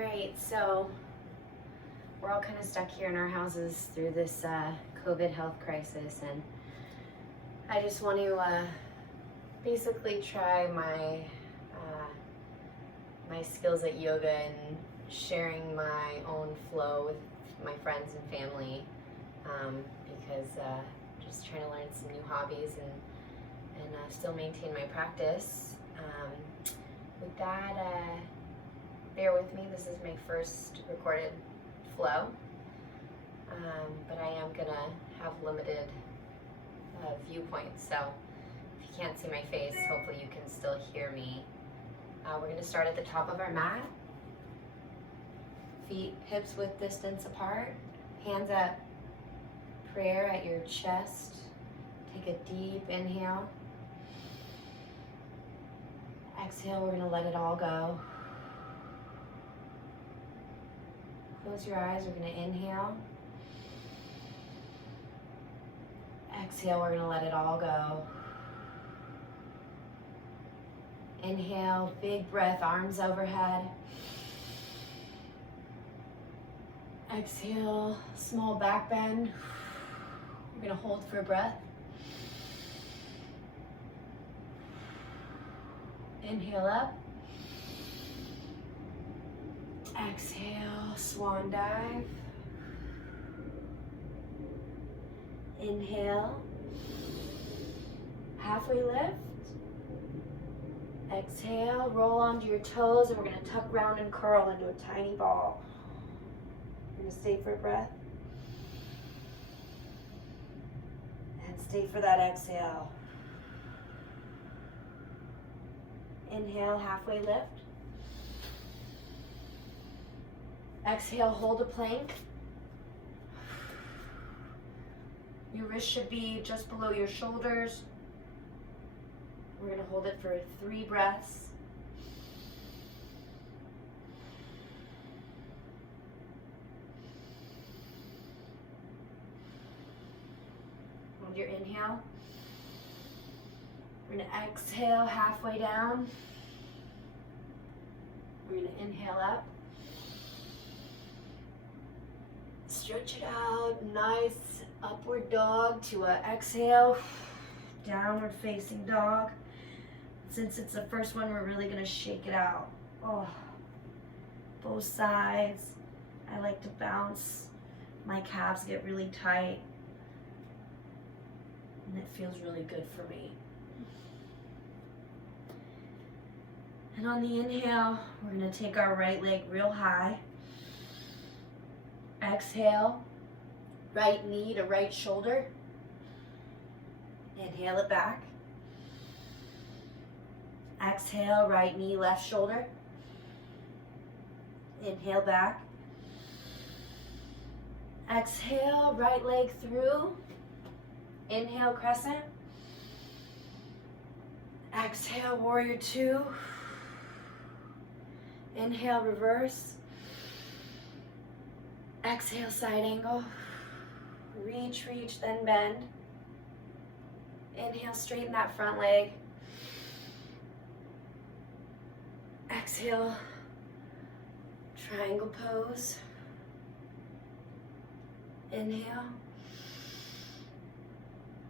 right, so we're all kind of stuck here in our houses through this COVID health crisis, and I just want to basically try my skills at yoga and sharing my own flow with my friends and family, because just trying to learn some new hobbies and still maintain my practice. With that, bear with me. This is my first recorded flow, but I am gonna have limited viewpoints, so if you can't see my face, hopefully you can still hear me. We're gonna start at the top of our mat. Feet hips width distance apart, hands up, prayer at your chest. Take a deep inhale. Exhale, we're gonna let it all go. Close your eyes, we're gonna inhale. Exhale, we're gonna let it all go. Inhale, big breath, arms overhead. Exhale, small back bend. We're gonna hold for a breath. Inhale up. Exhale, swan dive. Inhale, halfway lift. Exhale, roll onto your toes, and we're gonna tuck round and curl into a tiny ball. We're gonna stay for a breath. And stay for that exhale. Inhale, halfway lift. Exhale, hold a plank. Your wrist should be just below your shoulders. We're gonna hold it for 3 breaths. Hold your inhale. We're gonna exhale halfway down. We're gonna inhale up. Stretch it out, nice upward dog to a exhale. Downward facing dog. Since it's the first one, we're really gonna shake it out. Oh, both sides. I like to bounce. My calves get really tight, and it feels really good for me. And on the inhale, we're gonna take our right leg real high. Exhale, right knee to right shoulder. Inhale it back. Exhale, right knee, left shoulder. Inhale back. Exhale, right leg through. Inhale, crescent. Exhale, warrior 2. Inhale, reverse. Exhale, side angle. Reach, reach, then bend. Inhale, straighten that front leg. Exhale, triangle pose. Inhale.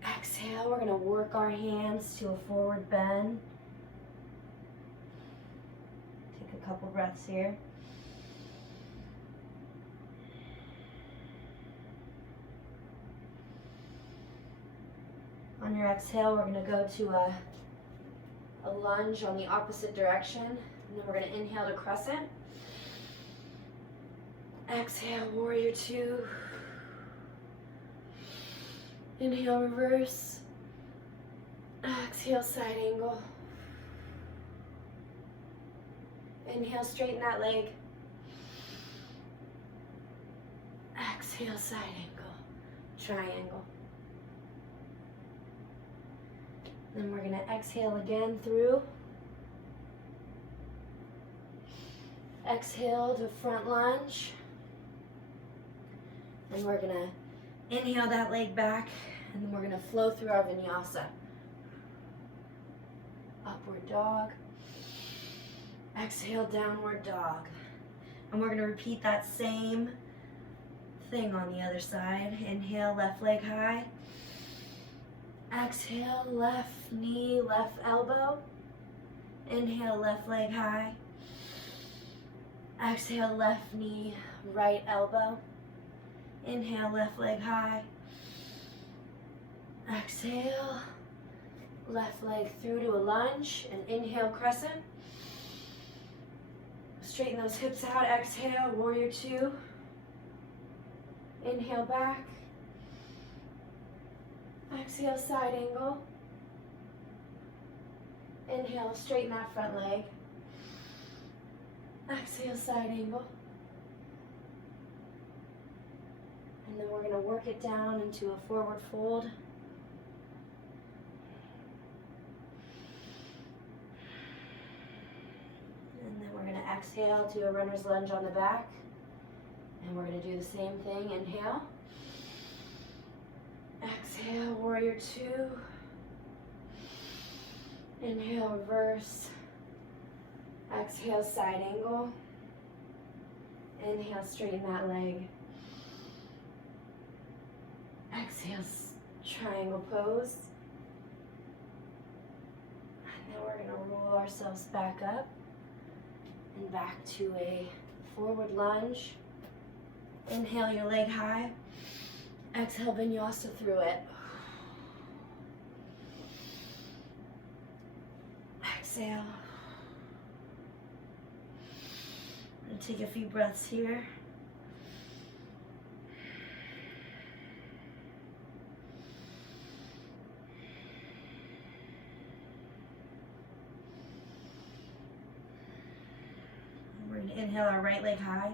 Exhale, we're gonna work our hands to a forward bend. Take a couple breaths here. On your exhale, we're gonna go to a lunge on the opposite direction. And then we're gonna inhale to crescent. Exhale, warrior 2. Inhale, reverse. Exhale, side angle. Inhale, straighten that leg. Exhale, side angle, triangle. Then we're gonna exhale again through. Exhale to front lunge. Then we're gonna inhale that leg back, and then we're gonna flow through our vinyasa. Upward dog. Exhale, downward dog. And we're going to repeat that same thing on the other side. Inhale, left leg high. Exhale, left knee, left elbow. Inhale, left leg high. Exhale, left knee, right elbow. Inhale, left leg high. Exhale, left leg through to a lunge, and inhale, crescent. Straighten those hips out. Exhale, warrior two. Inhale, back. Exhale, side angle. Inhale, straighten that front leg. Exhale, side angle. And then we're going to work it down into a forward fold. And then we're going to exhale to a runner's lunge on the back. And we're going to do the same thing. Inhale. Exhale, warrior two. Inhale, reverse. Exhale, side angle. Inhale, straighten that leg. Exhale, triangle pose. And then we're going to roll ourselves back up and back to a forward lunge. Inhale your leg high. Exhale, vinyasa through it. Exhale. I'm going to take a few breaths here. We're going to inhale our right leg high.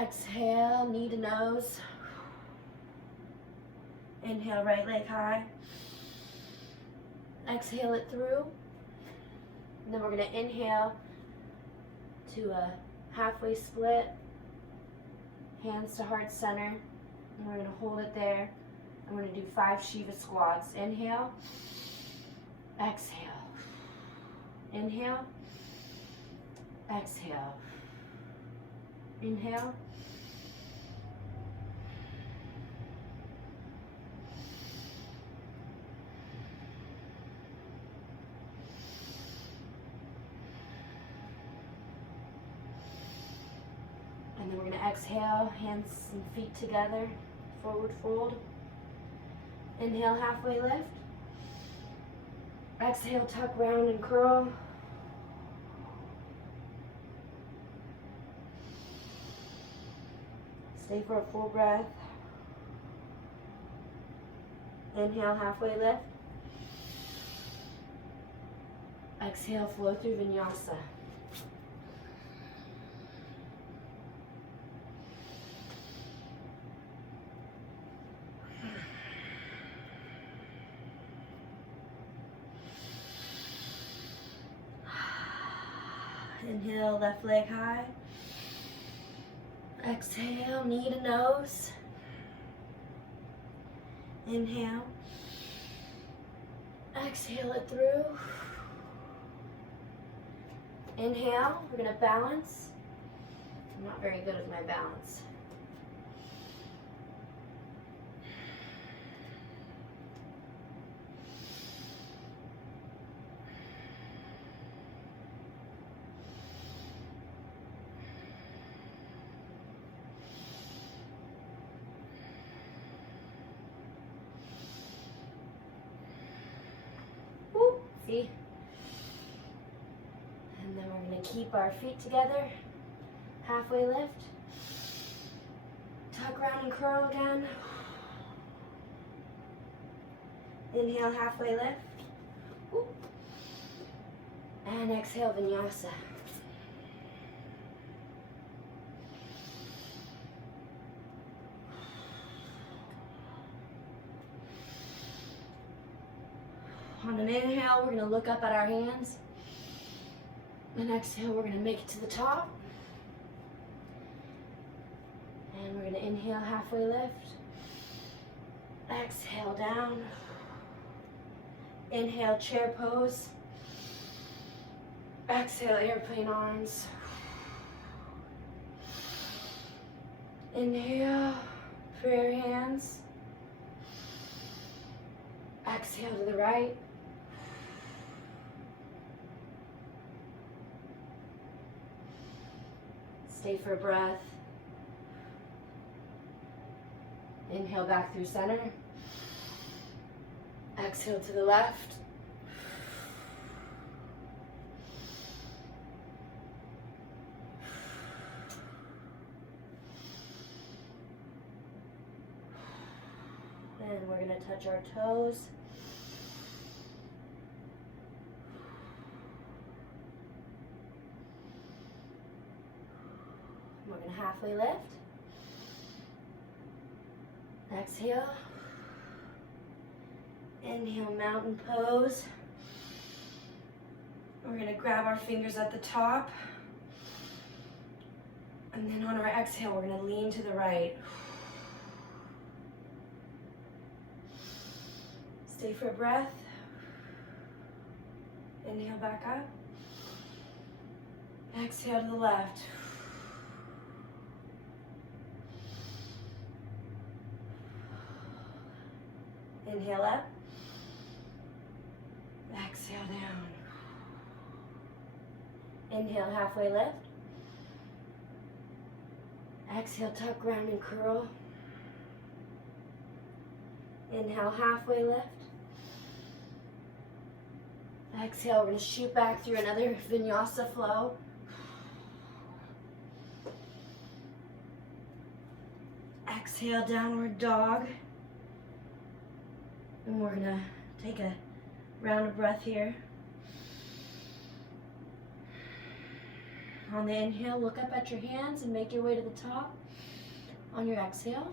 Exhale, knee to nose. Inhale, right leg high. Exhale it through. And then we're going to inhale to a halfway split. Hands to heart center. And we're going to hold it there. And we're going to do 5 Shiva squats. Inhale. Exhale. Inhale. Exhale. Inhale. And then we're going to exhale, hands and feet together, forward fold. Inhale, halfway lift. Exhale, tuck, round, and curl. Stay for a full breath. Inhale, halfway lift. Exhale, flow through vinyasa. Inhale, left leg high. Exhale, knee to nose. Inhale. Exhale it through. Inhale, we're going to balance. I'm not very good with my balance. See? And then we're going to keep our feet together. Halfway lift. Tuck, round, and curl again. Inhale, halfway lift. Whoop. And exhale, vinyasa. On an inhale, we're going to look up at our hands. And exhale, we're going to make it to the top. And we're going to inhale, halfway lift. Exhale, down. Inhale, chair pose. Exhale, airplane arms. Inhale, prayer hands. Exhale to the right. Stay for a breath. Inhale back through center. Exhale to the left. And we're going to touch our toes. We're going to halfway lift. Exhale. Inhale, mountain pose. We're going to grab our fingers at the top. And then on our exhale, we're going to lean to the right. Stay for a breath. Inhale back up. Exhale to the left. Inhale up. Exhale down. Inhale, halfway lift. Exhale, tuck, round, and curl. Inhale, halfway lift. Exhale, we're going to shoot back through another vinyasa flow. Exhale, downward dog. And we're going to take a round of breath here. On the inhale, look up at your hands and make your way to the top. On your exhale,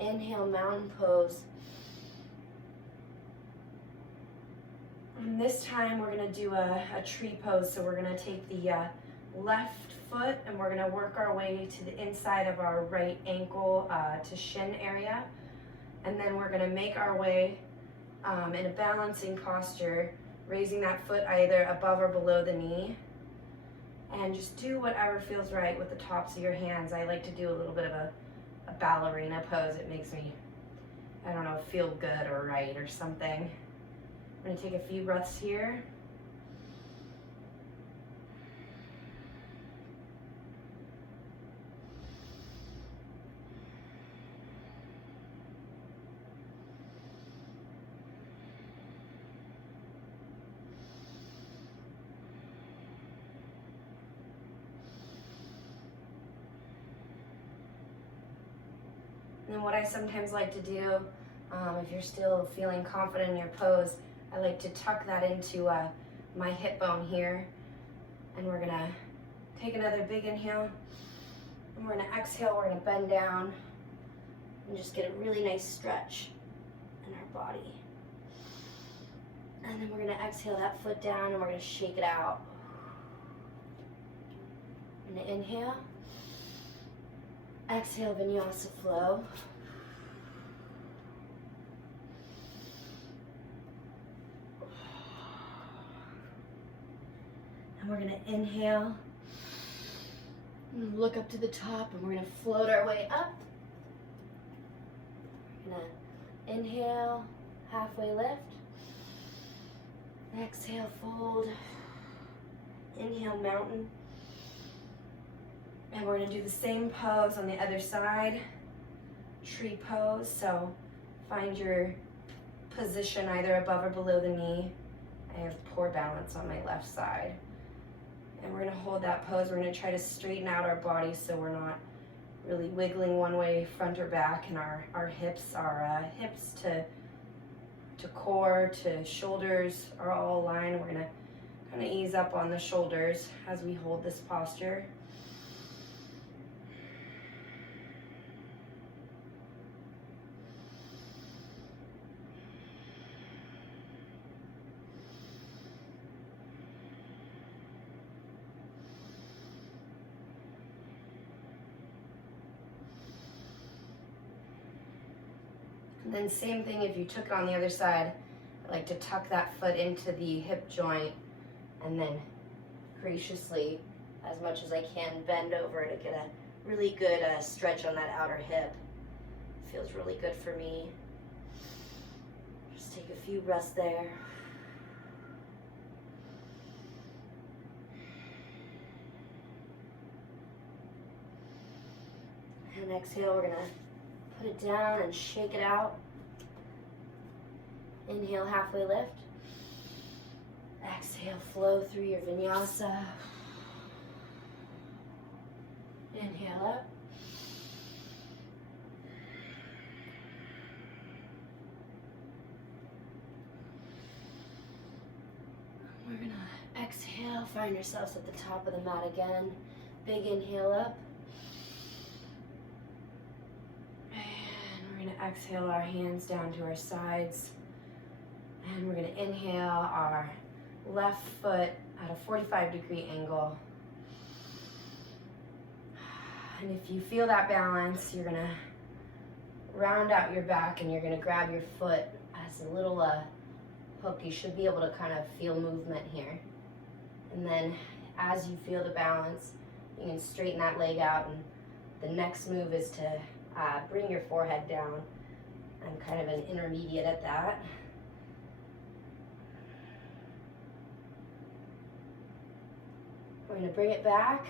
inhale, mountain pose. And this time we're going to do a tree pose. So we're going to take the left foot and we're going to work our way to the inside of our right ankle to shin area. And then we're going to make our way in a balancing posture, raising that foot either above or below the knee. And just do whatever feels right with the tops of your hands. I like to do a little bit of a ballerina pose. It makes me, I don't know, feel good or right or something. I'm going to take a few breaths here. And what I sometimes like to do, if you're still feeling confident in your pose, I like to tuck that into my hip bone here. And we're gonna take another big inhale. And we're gonna exhale, we're gonna bend down and just get a really nice stretch in our body. And then we're gonna exhale that foot down and we're gonna shake it out. I'm gonna inhale. Exhale, vinyasa flow. And we're going to inhale, look up to the top, and we're going to float our way up. We're going to inhale, halfway lift. Exhale, fold. Inhale, mountain. And we're going to do the same pose on the other side, tree pose. So find your position either above or below the knee. I have poor balance on my left side. And we're going to hold that pose. We're going to try to straighten out our body so we're not really wiggling one way, front or back, and our hips to core to shoulders are all aligned. We're going to kind of ease up on the shoulders as we hold this posture. And then same thing if you took it on the other side. I like to tuck that foot into the hip joint and then graciously as much as I can, bend over to get a really good stretch on that outer hip. Feels really good for me. Just take a few breaths there. And exhale, we're gonna put it down and shake it out. Inhale, halfway lift. Exhale, flow through your vinyasa. Inhale up. We're gonna exhale, find yourselves at the top of the mat again. Big inhale up. And we're gonna exhale our hands down to our sides. And we're gonna inhale our left foot at a 45-degree angle. And if you feel that balance, you're gonna round out your back and you're gonna grab your foot as a little hook. You should be able to kind of feel movement here. And then as you feel the balance, you can straighten that leg out, and the next move is to bring your forehead down. I'm kind of an intermediate at that. We're gonna bring it back,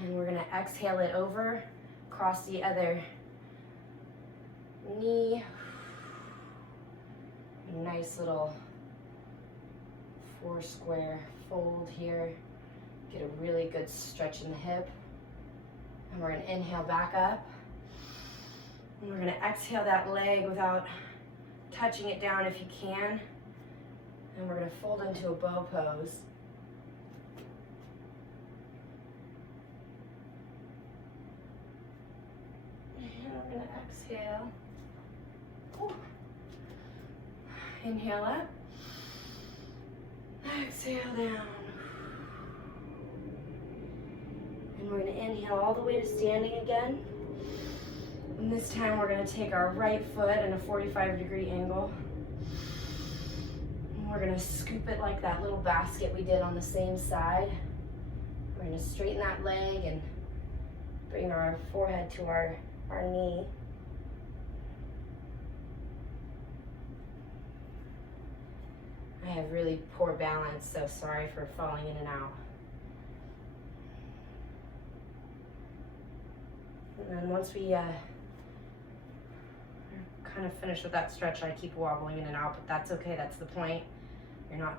and we're gonna exhale it over, cross the other knee. Nice little 4 square fold here. Get a really good stretch in the hip. And we're gonna inhale back up. And we're gonna exhale that leg without touching it down if you can. And we're gonna fold into a bow pose. And we're gonna exhale. Ooh. Inhale up. Exhale down. And we're going to inhale all the way to standing again. And this time we're going to take our right foot in a 45-degree angle. And we're going to scoop it like that little basket we did on the same side. We're going to straighten that leg and bring our forehead to our knee. I have really poor balance, so sorry for falling in and out. And then once we kind of finish with that stretch, I keep wobbling in and out, but that's okay, that's the point. You're not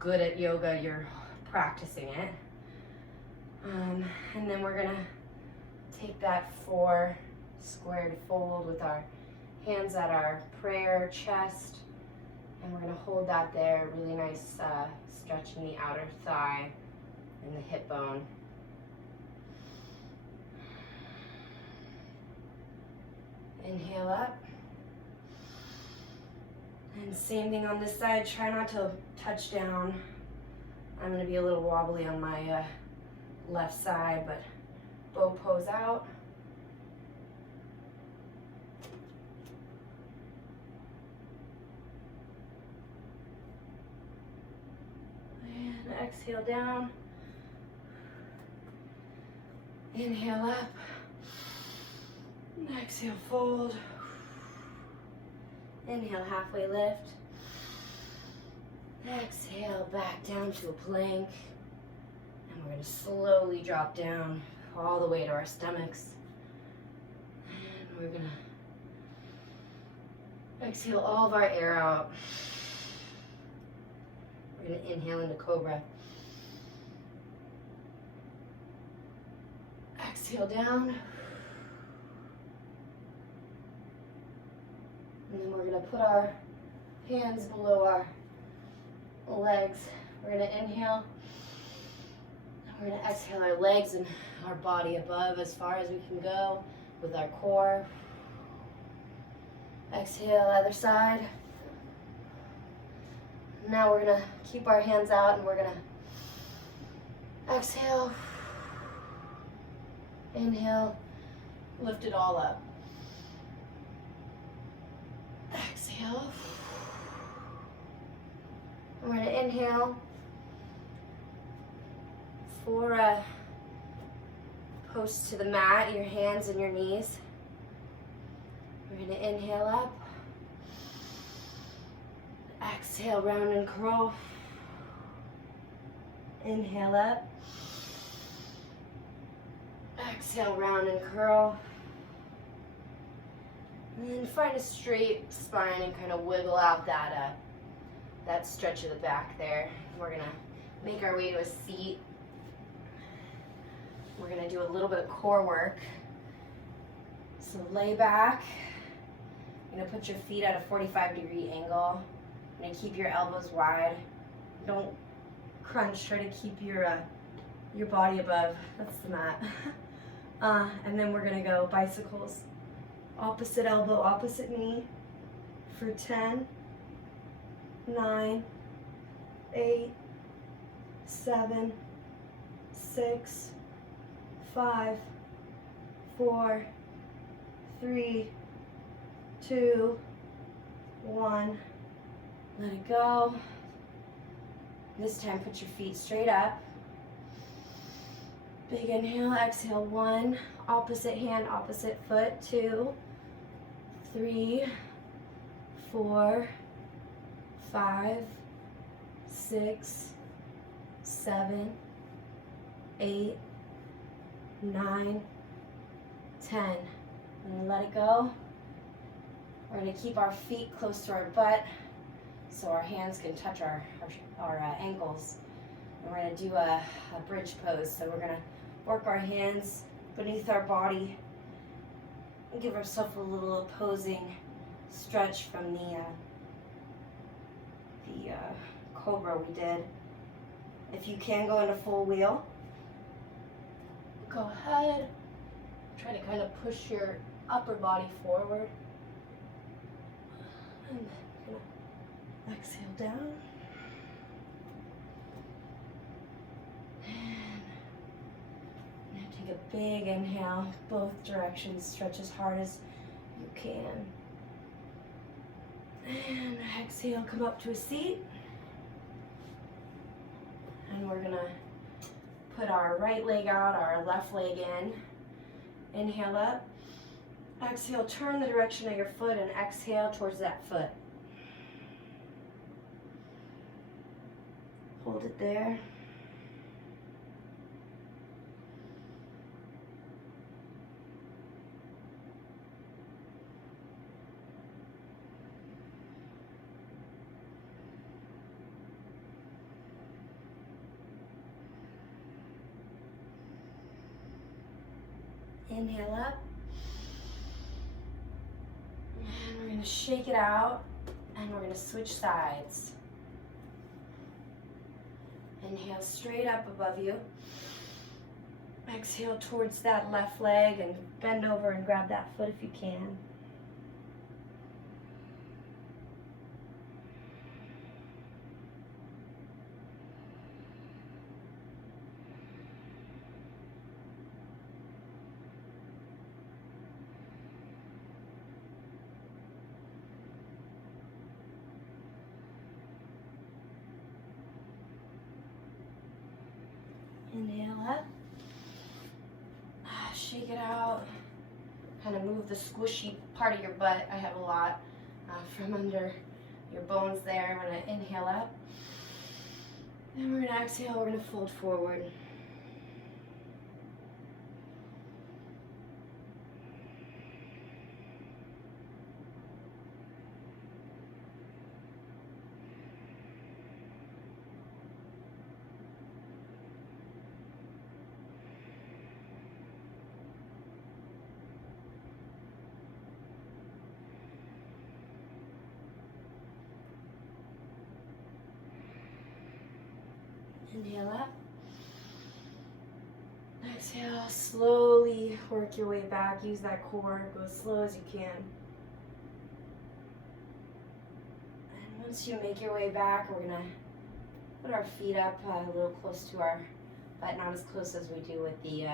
good at yoga, you're practicing it. And then we're gonna take that 4 squared fold with our hands at our prayer chest. And we're going to hold that there, really nice stretch in the outer thigh and the hip bone. Inhale up. And same thing on this side, try not to touch down. I'm going to be a little wobbly on my left side, but bow pose out. Exhale down. Inhale up. Exhale, fold. Inhale, halfway lift. Exhale, back down to a plank. And we're going to slowly drop down all the way to our stomachs. And we're going to exhale all of our air out. We're going to inhale into cobra. Exhale down. And then we're going to put our hands below our legs. We're going to inhale. We're going to exhale our legs and our body above as far as we can go with our core. Exhale, other side. Now we're going to keep our hands out and we're going to exhale, inhale, lift it all up. Exhale. We're going to inhale, for post to the mat, your hands and your knees. We're going to inhale up. Exhale, round and curl. Inhale up. Exhale, round and curl. And then find a straight spine and kind of wiggle out that stretch of the back there. We're going to make our way to a seat. We're going to do a little bit of core work. So lay back. You're going to put your feet at a 45-degree angle. You're going to keep your elbows wide. Don't crunch. Try to keep your body above. That's the mat. And then we're going to go bicycles. Opposite elbow, opposite knee for 10, 9, 8, 7, 6, 5, 4, 3, 2, 1. Let it go. This time put your feet straight up. Big inhale, exhale, 1. Opposite hand, opposite foot, 2, 3, 4, 5, 6, 7, 8, 9, 10. And let it go. We're going to keep our feet close to our butt so our hands can touch our ankles. And we're going to do a bridge pose. So we're going to work our hands beneath our body and give ourselves a little opposing stretch from the cobra we did. If you can go into full wheel, go ahead. Try to kind of push your upper body forward. And exhale down. And take a big inhale, both directions. Stretch as hard as you can. And exhale, come up to a seat. And we're gonna put our right leg out, our left leg in. Inhale up. Exhale, turn the direction of your foot and exhale towards that foot. Hold it there. Inhale up. And we're going to shake it out. And we're going to switch sides. Inhale straight up above you. Exhale towards that left leg and bend over and grab that foot if you can. Inhale up, shake it out, kind of move the squishy part of your butt. I have a lot from under your bones there. I'm going to inhale up, and we're going to exhale, we're going to fold forward. Inhale up. Exhale, slowly work your way back. Use that core, go as slow as you can. And once you make your way back, we're gonna put our feet up a little close to our butt, not as close as we do with the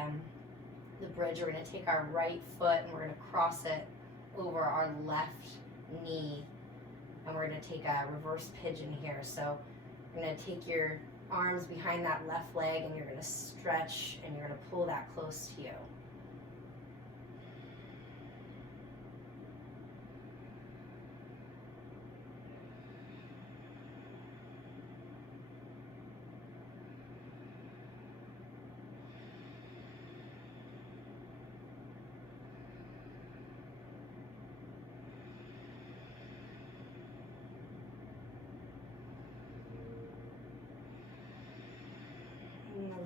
bridge. We're gonna take our right foot and we're gonna cross it over our left knee. And we're gonna take a reverse pigeon here. So you're gonna take your arms behind that left leg, and you're going to stretch and you're going to pull that close to you.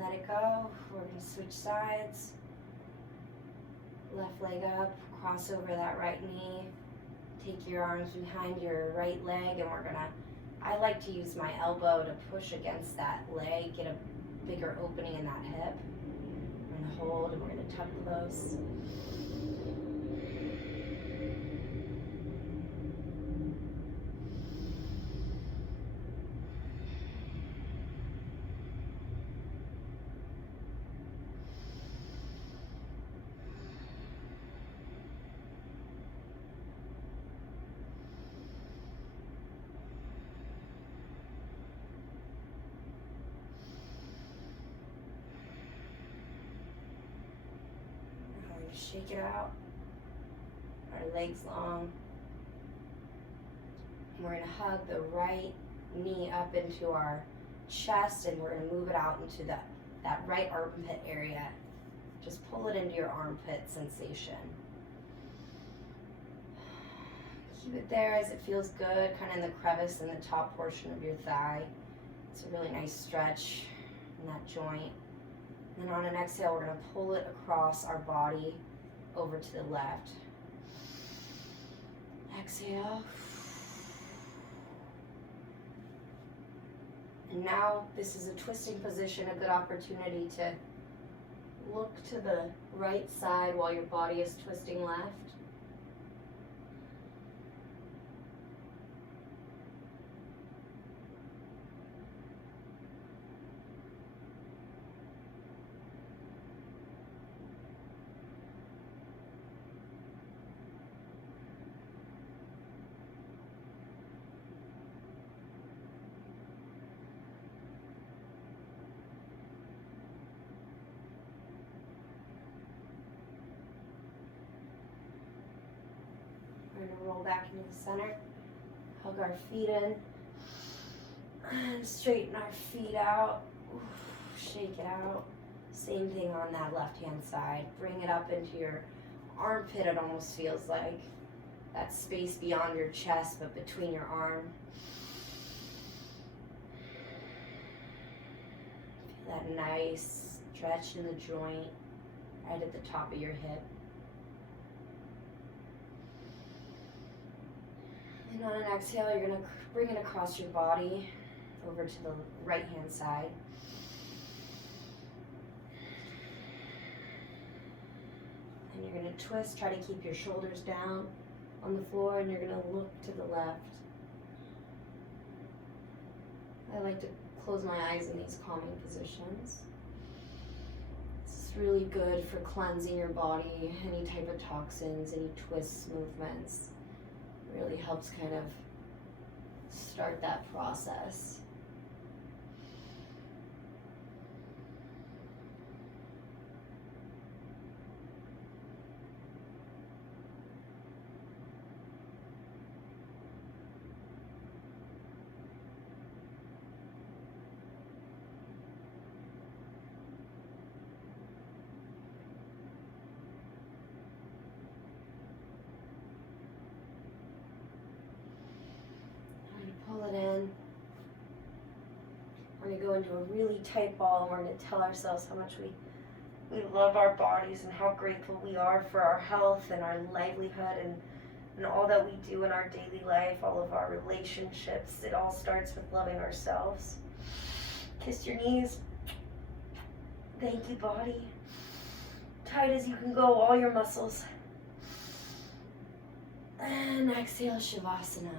Let it go. We're going to switch sides. Left leg up, cross over that right knee. Take your arms behind your right leg, and I like to use my elbow to push against that leg, get a bigger opening in that hip. We're going to hold, and we're going to tuck close. Shake it out. Our legs long. And we're going to hug the right knee up into our chest, and we're going to move it out into that right armpit area. Just pull it into your armpit sensation. Keep it there as it feels good, kind of in the crevice in the top portion of your thigh. It's a really nice stretch in that joint. And then on an exhale, we're going to pull it across our body over to the left. Exhale. And now this is a twisting position, a good opportunity to look to the right side while your body is twisting left. We're going to roll back into the center, hug our feet in, and straighten our feet out. Shake it out. Same thing on that left-hand side. Bring it up into your armpit. It almost feels like that space beyond your chest, but between your arm. Feel that nice stretch in the joint right at the top of your hip. And on an exhale, you're going to bring it across your body over to the right-hand side. And you're going to twist, try to keep your shoulders down on the floor, and you're going to look to the left. I like to close my eyes in these calming positions. It's really good for cleansing your body, any type of toxins, any twists, movements. Really helps kind of start that process. Pull it in. We're going to go into a really tight ball, and we're going to tell ourselves how much we love our bodies and how grateful we are for our health and our livelihood and all that we do in our daily life, all of our relationships. It all starts with loving ourselves. Kiss your knees. Thank you, body. Tight as you can go, all your muscles. And exhale, Shavasana.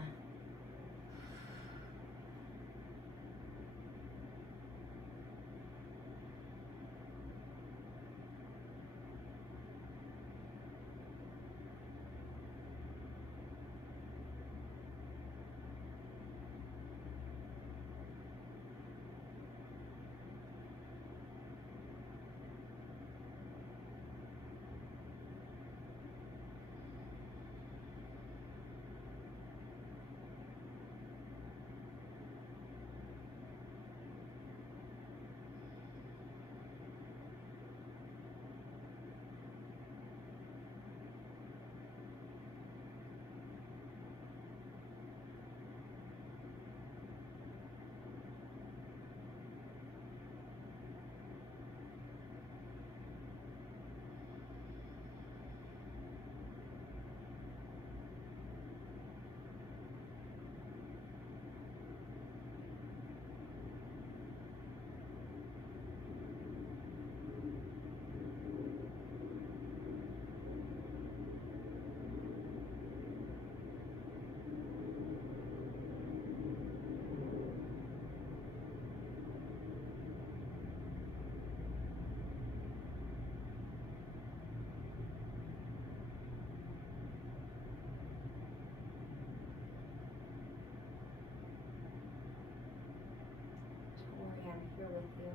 with you.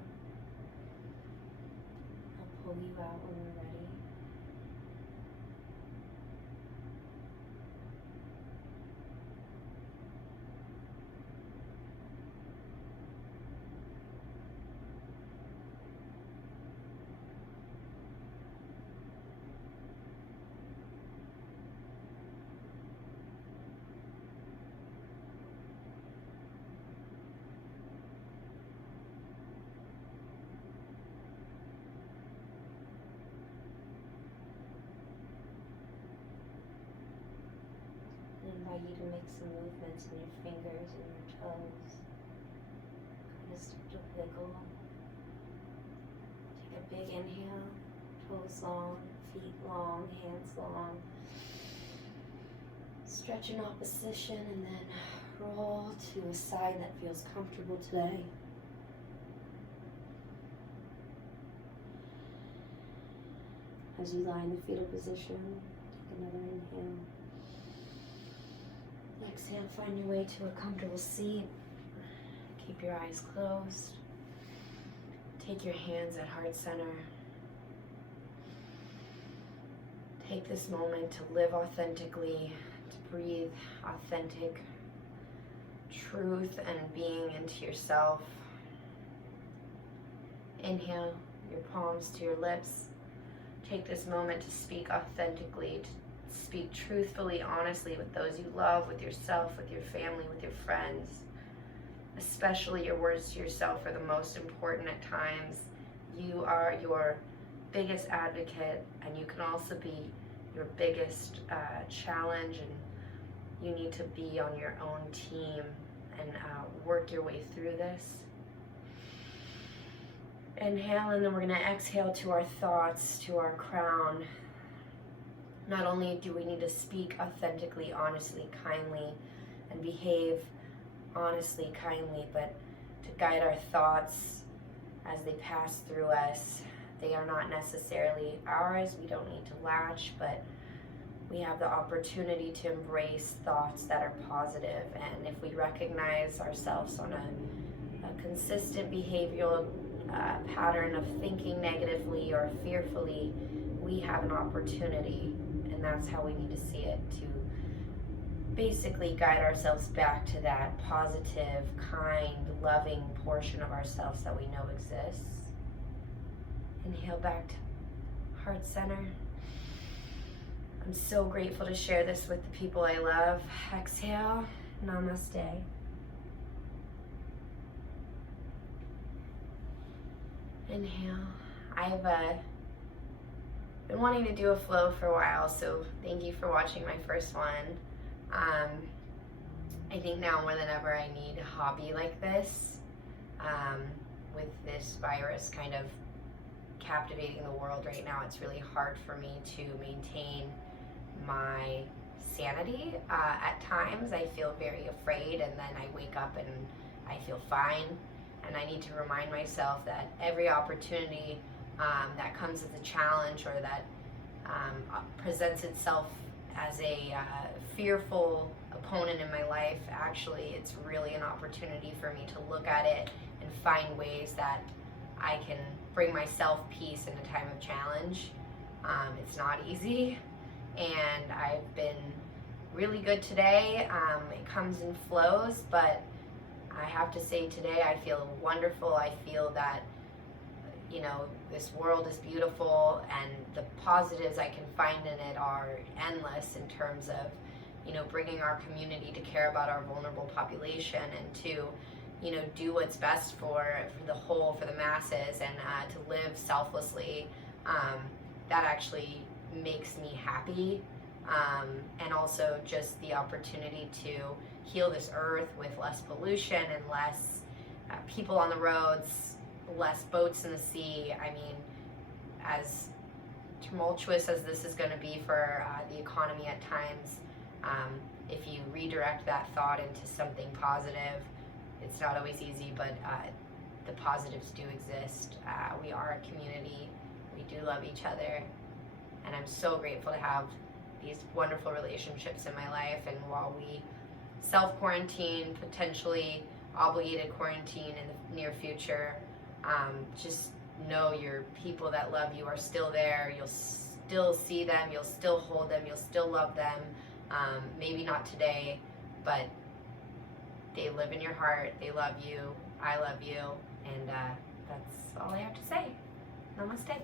I'll pull you out when we're ready. I invite you to make some movements in your fingers and your toes. Kind of start to wiggle. Take a big inhale, toes long, feet long, hands long. Stretch in opposition and then roll to a side that feels comfortable today. As you lie in the fetal position, take another inhale. Exhale, find your way to a comfortable seat. Keep your eyes closed. Take your hands at heart center. Take this moment to live authentically, to breathe authentic truth and being into yourself. Inhale, your palms to your lips. Take this moment to speak authentically, to speak truthfully, honestly with those you love, with yourself, with your family, with your friends. Especially your words to yourself are the most important at times. You are your biggest advocate, and you can also be your biggest challenge, and you need to be on your own team and work your way through this. Inhale, and then we're going to exhale to our thoughts, to our crown. Not only do we need to speak authentically, honestly, kindly, and behave honestly, kindly, but to guide our thoughts as they pass through us. They are not necessarily ours. We don't need to latch, but we have the opportunity to embrace thoughts that are positive. And if we recognize ourselves on a consistent behavioral pattern of thinking negatively or fearfully, we have an opportunity, and that's how we need to see it, to basically guide ourselves back to that positive, kind, loving portion of ourselves that we know exists. Inhale back to heart center. I'm so grateful to share this with the people I love. Exhale, namaste. Inhale. I've been wanting to do a flow for a while, so thank you for watching my first one. I think now more than ever I need a hobby like this. With this virus kind of captivating the world right now, it's really hard for me to maintain my sanity. At times I feel very afraid, and then I wake up and I feel fine. And I need to remind myself that every opportunity that comes as a challenge or that presents itself as a fearful opponent in my life, actually it's really an opportunity for me to look at it and find ways that I can bring myself peace in a time of challenge. It's not easy, and I've been really good today. It comes in flows, but I have to say today I feel wonderful. I feel that, you know, this world is beautiful, and the positives I can find in it are endless in terms of, you know, bringing our community to care about our vulnerable population and to, you know, do what's best for the whole, for the masses, and to live selflessly. That actually makes me happy. And also just the opportunity to heal this earth with less pollution and less people on the roads, less boats in the sea. I mean, as tumultuous as this is going to be for the economy at times, if you redirect that thought into something positive, it's not always easy, but the positives do exist. We are a community. We do love each other. And I'm so grateful to have these wonderful relationships in my life. And while we self-quarantine, potentially obligated quarantine in the near future, Just know your people that love you are still there. You'll still see them, you'll still hold them, you'll still love them. Maybe not today, but they live in your heart. They love you. I love you. And that's all I have to say. Namaste.